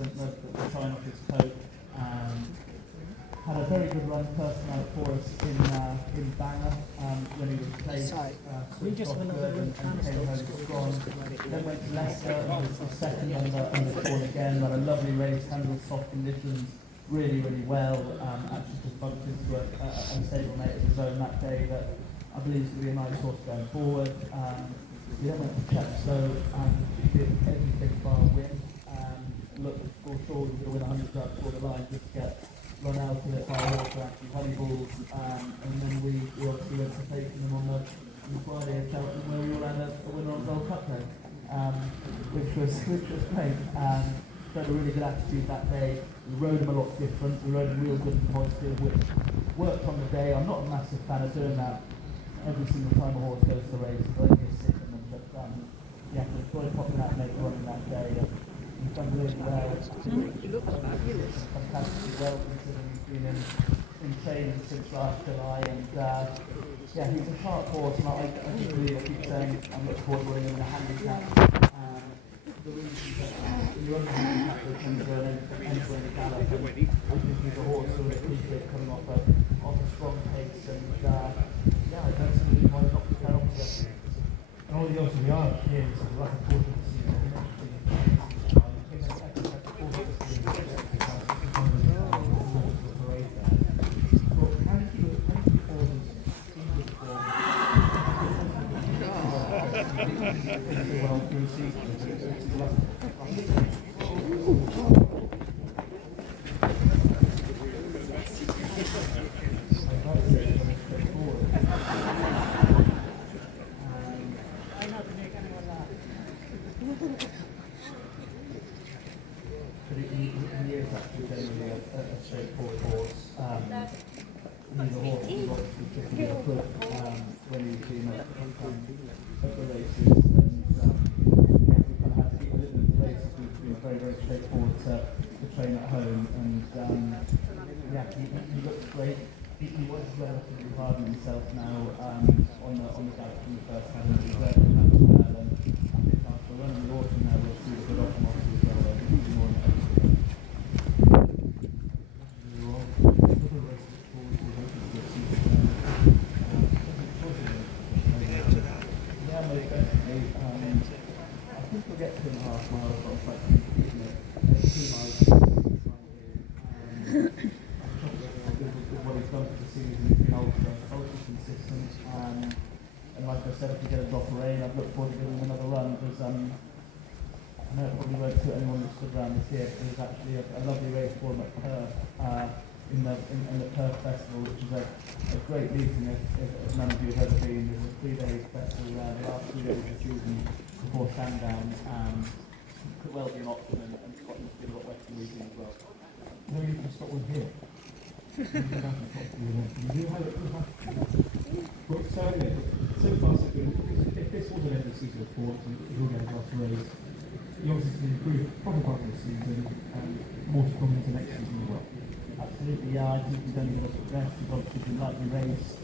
consistent, the shine off his coat. Had a very good run first night for us in Bangor when he was placed. We just have another and came home strong. Then went to Leicester and was second under Sean again. Had a lovely race, handled soft conditions really, really well. Actually just bumped into a stablemate of his own that day that I believe is going to be a nice horse going forward. We then went to Chepstow and did everything bar win. Looked for sure we were going to win 100 yards before the line just to get run out of it by a horse actually Honeyballs, and then we obviously went to taking them on the Friday at Cheltenham where we all had a winner on Gold Cup day, which was great. Showed a really good attitude that day. We rode them a lot different. We rode them real good and positive, which worked on the day. I'm not a massive fan of doing that every single time a horse goes to the race. I don't get sick of them, but yeah, we enjoyed popping out and making running that day. He's done really well. He looks fabulous. Fantastically well considering he's been in training since last July, and yeah, he's a sharp horse, and I just really keep saying I'm looking forward to winning him in a handicap. The reason that in your own handicap they tend to go and enter in the gallop, and I think he's a horse who will appreciate coming off a strong pace, and yeah, I don't see any reason why he's not to carry on with it. And all the others we are here is the last quarter of the season. He is actually generally a straightforward horse. He's a horse who's obviously typically a foot when he's been at the races, and yeah, we kind of had to keep a little bit of the races. We've been very, very straightforward to train at home, and yeah, he looks great. He was relatively hard on himself now on the gallop from the first time. He's learned that as well, and I think after running the autumn now we'll see a good off him as well. He's more than yeah, most definitely. I think we'll get 2.5 miles from quite quickly, isn't it? 2 miles. What he's done for the season, he's been ultra consistent. And like I said, if we get a drop of rain, I've looked forward to giving him another run because I know it probably won't suit anyone that stood around this year, but there's actually a lovely race for him at Perth in the Perth Festival, which is a great meeting if none of you have ever been. There's a 3-day festival around the last 3 days of the season before Sandown. Could well be an option, and Scotland's been a lot western region as well. No, you can stop with here. You do have it. But so far so good. If this was an end of season report, and you'll get a draft race, you obviously can improve probably part of the season and more to come into next season as well. Absolutely, yeah. I think he's only going to progress. He's obviously been lightly raced.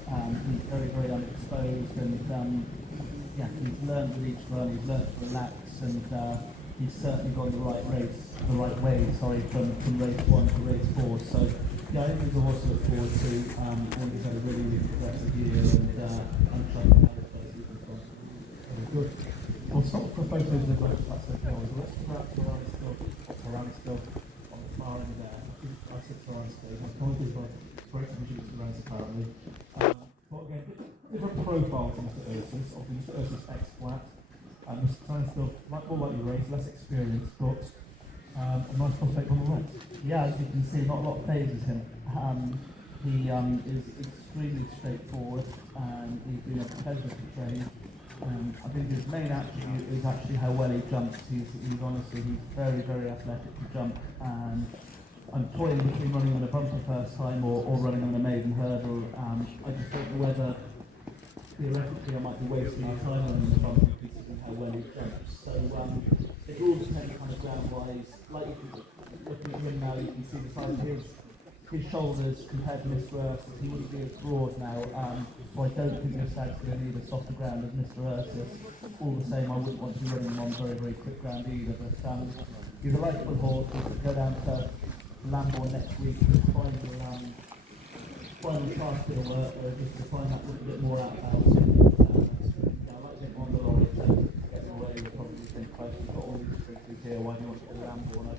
He's very, very unexposed, and yeah, he's learned with each run. He's learned to relax, and he's certainly gone the right way. From race 1 to race 4. So yeah, I think he's a horse to look forward to. I think he's had a really, really progressive year, and I'm trying to have a place even from. Very good. I'll stop for photos of the boat, that's okay. So let's come out to around still on the far end there. I sit to around stage. My apologies for great images around apparently. But again, different profiles to Mr. Ursus. Obviously, Mr. Ursus ex-flat. Mr. Tynesville, more like your race, less experienced, but a nice prospect on the right. Yeah, as you can see, not a lot favours him. He is extremely straightforward, and he's been a pleasure to train. I think his main attribute is actually how well he jumps. He's honestly, he's very, very athletic to jump, and I'm toying between running on a bumper first time or running on a maiden hurdle. I just don't know whether theoretically I might be wasting my time on the bumper considering how well he jumps. So it all depends kind of ground-wise. Like you can, looking at him now, you can see the size of his shoulders compared to Mr. Ursus. He wouldn't be as broad now, so I don't think this stag's going to need a softer ground as Mr. Ursus. All the same, I wouldn't want to be running him on very, very quick ground either, but he's a likeable horse. We could go down to Lambourne next week and find the final task bit of work, or just to find out a little bit more out about him. Yeah, I like him on the lorry, so getting away would probably think, Christ, you've got all these restrictions here, why do you want to go to Lambourne?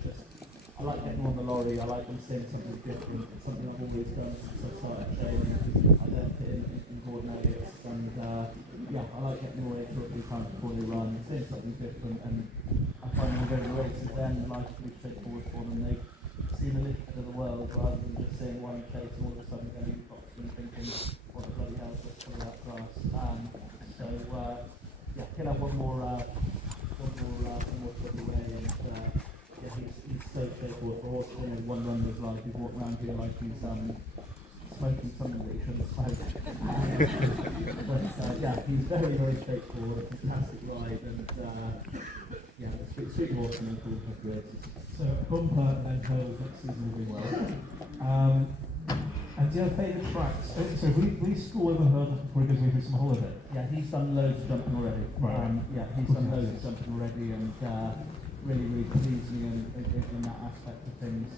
I like getting on the lorry, I like them seeing something different, something I've always done since I started training. I don't fit in Gordon Elliott's, and yeah, I like getting away 2 or 3 times before they run, seeing something different, and I find when we go to races then, life's pretty straightforward for them. They see the lift of the world rather than just seeing one chase and all of a sudden going to boxing and thinking, what the bloody hell is this coming out grass? So yeah, he'll have one more trip away, and yeah, he's so straightforward for horse. You know, one run of his life, he's walking around here like he's smoking something that he shouldn't smoke. But yeah, he's very, very straightforward, fantastic ride, and yeah, it's super awesome and cool for races. So bumper and then hurdles next season will be well. And do you have favourite tracks? So we score over hurdles before he goes away for some holiday. Yeah, he's done loads of jumping already. Right. Yeah, he's done loads of jumping already, and really, really pleased me in that aspect of things.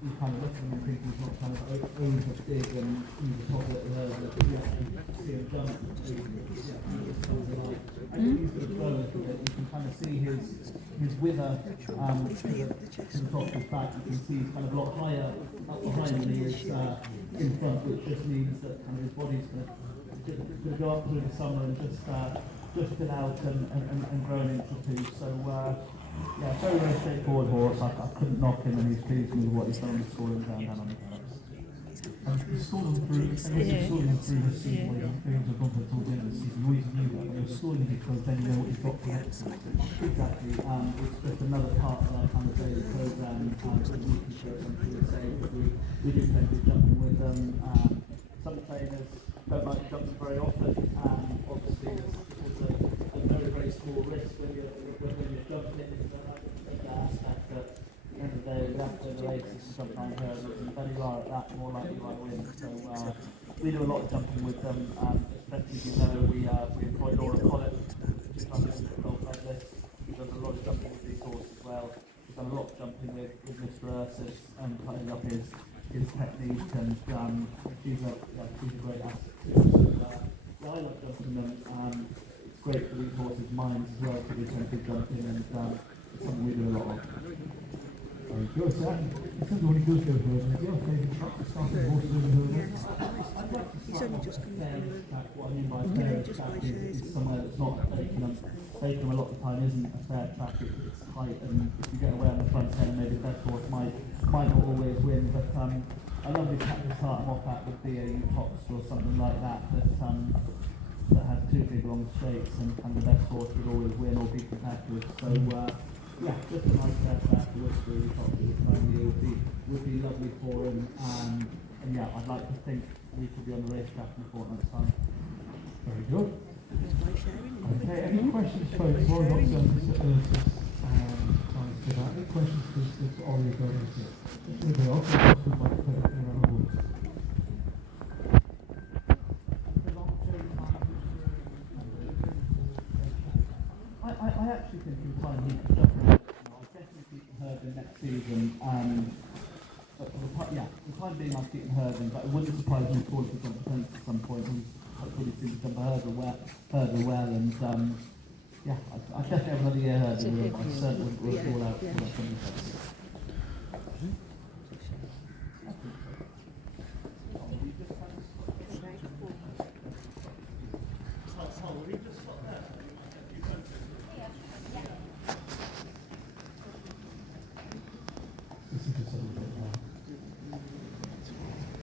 You kind of look at him and think he's not kind of over big and he's a top little hurdler, but yeah, you see him jump. I think he's going to grow a little bit. You can kind of see his wither to the top of his back. You can see he's kind of a lot higher up behind than he is in front, which just means that kind of his body's going to go up through the summer and just fill out and grow an inch or two. So yeah, very, very straightforward horse. I couldn't knock him, and he's pleased with what he's done on the scoring down on the paddocks. And you scored them through, this season, when you feel to bumper towards the end of the season, you always knew that, but you're scoring because then you know what you've got for next season. Exactly. It's just another part of our kind of daily programme. We can show something to say, but we do plenty of jumping with them. Some trainers don't like jumping very often. Obviously, it's a very, very small risk when you're jumping. Aspect that at the end of the day, we have to the races and sometimes hurdles, and the better you are at that, the more likely you are to win. So we do a lot of jumping with them, especially as you know, we employ Laura Collett, who's done this golf like this. She does a lot of jumping with these horses as well. She's done a lot of jumping with Mr. Ursus and cutting up his technique, and she's a great asset too. So yeah, I love jumping them. It's great for these horses' minds as well to do plenty of jumping, and it's something we do a lot of. Very good. So in terms of when he does go hurdling, do you have favourite track to start with horses over hurdling? I'd like to He's only just come fair through. track. What I mean by You fair know, just track by is shares. somewhere that's not Fakenham. Fakenham a lot of the time isn't a fair track. It's tight, and if you get away on the front end, maybe the best horse might not always win. But a lovely track to start him off at would be a Tox or something like that that has 2 big long straights, and the best horse would always win or be competitive. So yeah, just a nice fair track to look through. Would be lovely for him. And yeah, I'd like to think we could be on the racetrack in a fortnight's time. Very good. Just by sharing. Okay, any questions, folks? Well, not any questions for Olly going into it? Just anybody else who might put it in around the rules? I actually think in time he could jump in. I'll definitely keep him herding next season. But for the time being I'll keep him herding, but it wouldn't surprise me at all if he jumped a fence at some point. He's hopefully seems to jump a hurdle well, and yeah, I definitely have another year herding with him. I certainly would rule out something else.